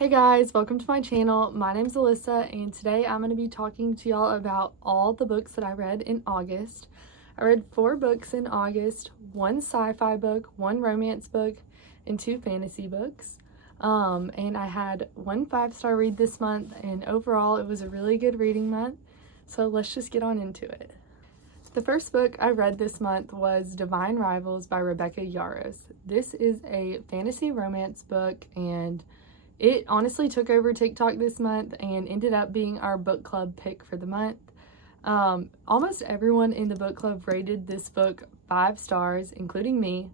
Hey guys, welcome to my channel. My name's Alyssa and today I'm going to be talking to y'all about all the books that I read in August. I read 4 books in August, 1 sci-fi book, 1 romance book, and 2 fantasy books. And I had 1 5-star read this month, and overall it was a really good reading month. So let's just get on into it. The first book I read this month was Divine Rivals by Rebecca Yarros. This is a fantasy romance book, and it honestly took over TikTok this month and ended up being our book club pick for the month. Almost everyone in the book club rated this book 5 stars, including me.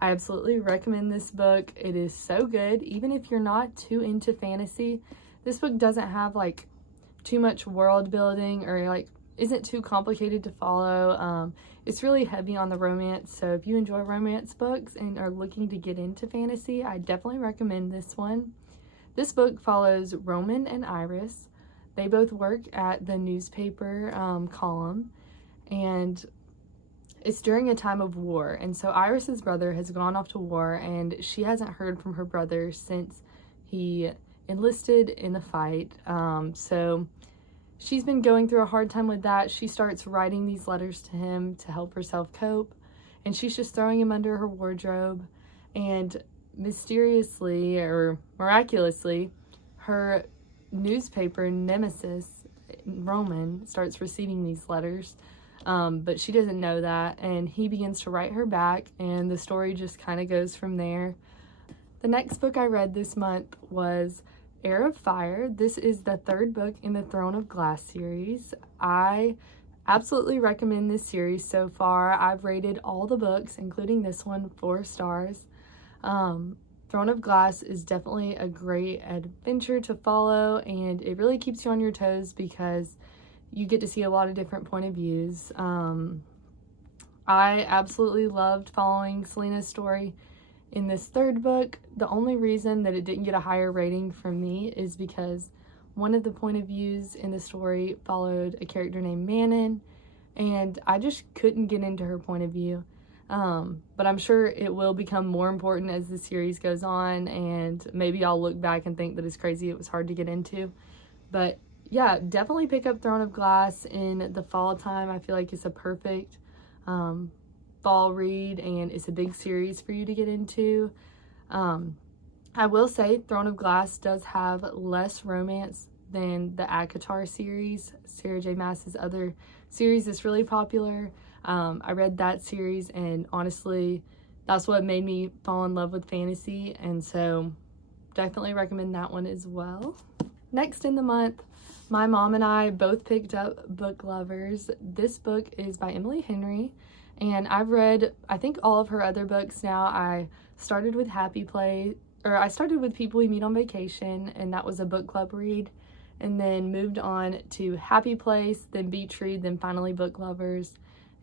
I absolutely recommend this book. It is so good. Even if you're not too into fantasy, this book doesn't have like too much world building or like isn't too complicated to follow. It's really heavy on the romance, so if you enjoy romance books and are looking to get into fantasy, I definitely recommend this one. This book follows Roman and Iris. They both work at the newspaper column, and it's during a time of war. And so Iris's brother has gone off to war, and she hasn't heard from her brother since he enlisted in the fight. So she's been going through a hard time with that. She starts writing these letters to him to help herself cope, and she's just throwing him under her wardrobe. And mysteriously or miraculously, her newspaper nemesis, Roman, starts receiving these letters, but she doesn't know that, and he begins to write her back, and the story just kind of goes from there. The next book I read this month was Heir of Fire. This is the 3rd book in the Throne of Glass series. I absolutely recommend this series so far. I've rated all the books, including this one, 4 stars. Throne of Glass is definitely a great adventure to follow, and it really keeps you on your toes because you get to see a lot of different point of views. I absolutely loved following Selena's story in this 3rd book. The only reason that it didn't get a higher rating from me is because one of the point of views in the story followed a character named Manon, and I just couldn't get into her point of view. But I'm sure it will become more important as the series goes on, and maybe I'll look back and think that it's crazy it was hard to get into. But yeah, definitely pick up Throne of Glass in the fall time. I feel like it's a perfect fall read, and it's a big series for you to get into. I will say Throne of Glass does have less romance than the ACOTAR series, Sarah J. Maas's other series that's really popular. I read that series, and honestly, that's what made me fall in love with fantasy, and so definitely recommend that one as well. Next in the month, my mom and I both picked up Book Lovers. This book is by Emily Henry, and I've read, I think, all of her other books now. I started with I started with People We Meet on Vacation, and that was a book club read, and then moved on to Happy Place, then Beach Read, then finally Book Lovers.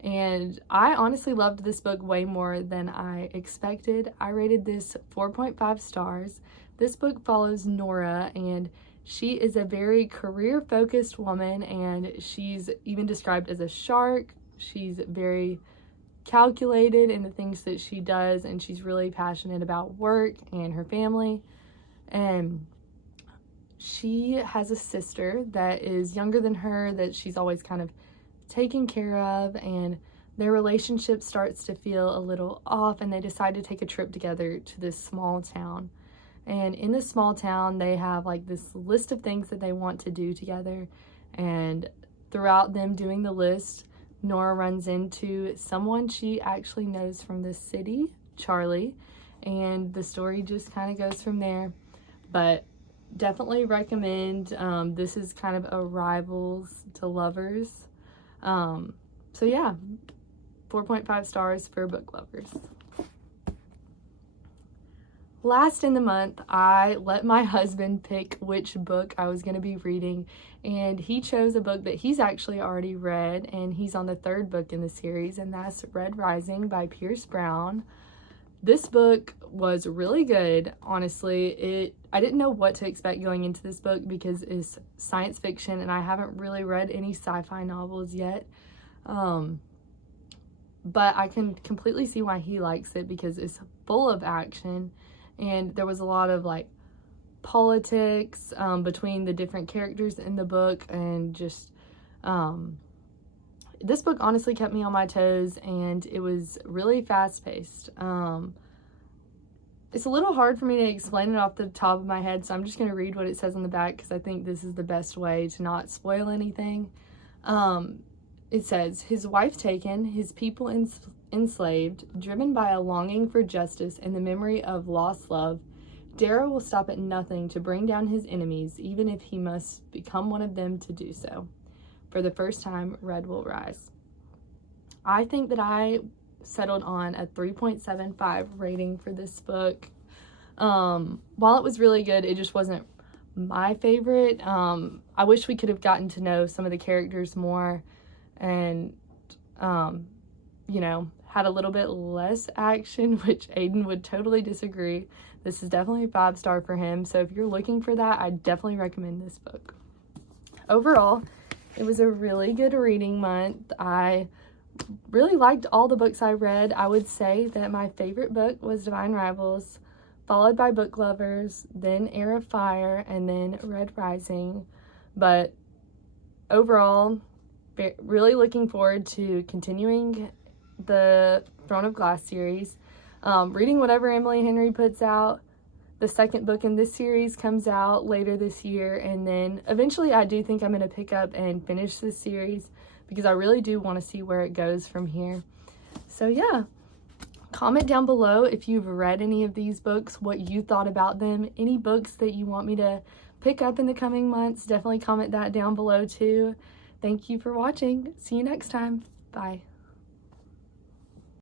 And I honestly loved this book way more than I expected. I rated this 4.5 stars. This book follows Nora, and she is a very career-focused woman, and she's even described as a shark. She's very calculated in the things that she does, and she's really passionate about work and her family. And she has a sister that is younger than her that she's always kind of taken care of, and their relationship starts to feel a little off, and they decide to take a trip together to this small town. And in this small town, they have like this list of things that they want to do together, and throughout them doing the list, Nora runs into someone she actually knows from this city, Charlie, and the story just kind of goes from there. But definitely recommend. This is kind of a rivals to lovers. So yeah, 4.5 stars for Book Lovers. Last in the month, I let my husband pick which book I was going to be reading, and he chose a book that he's actually already read, and he's on the 3rd book in the series, and that's Red Rising by Pierce Brown. This book was really good, honestly. I didn't know what to expect going into this book because it's science fiction, and I haven't really read any sci-fi novels yet. But I can completely see why he likes it because it's full of action, and there was a lot of like politics between the different characters in the book, and just this book honestly kept me on my toes, and it was really fast-paced. It's a little hard for me to explain it off the top of my head, so I'm just going to read what it says on the back because I think this is the best way to not spoil anything. It says, his wife taken, his people enslaved, driven by a longing for justice and the memory of lost love, Darrow will stop at nothing to bring down his enemies, even if he must become one of them to do so. For the first time, Red will rise. I think that I settled on a 3.75 rating for this book. While it was really good, it just wasn't my favorite. I wish we could have gotten to know some of the characters more and, you know, had a little bit less action, which Aiden would totally disagree. This is definitely a 5-star for him. So if you're looking for that, I definitely recommend this book. Overall, it was a really good reading month. I really liked all the books I read. I would say that my favorite book was Divine Rivals, followed by Book Lovers, then Heir of Fire, and then Red Rising. But overall, really looking forward to continuing the Throne of Glass series, reading whatever Emily Henry puts out. The second book in this series comes out later this year, and then eventually I do think I'm going to pick up and finish this series because I really do want to see where it goes from here. So yeah, comment down below if you've read any of these books, what you thought about them, any books that you want me to pick up in the coming months. Definitely comment that down below too. Thank you for watching. See you next time. Bye.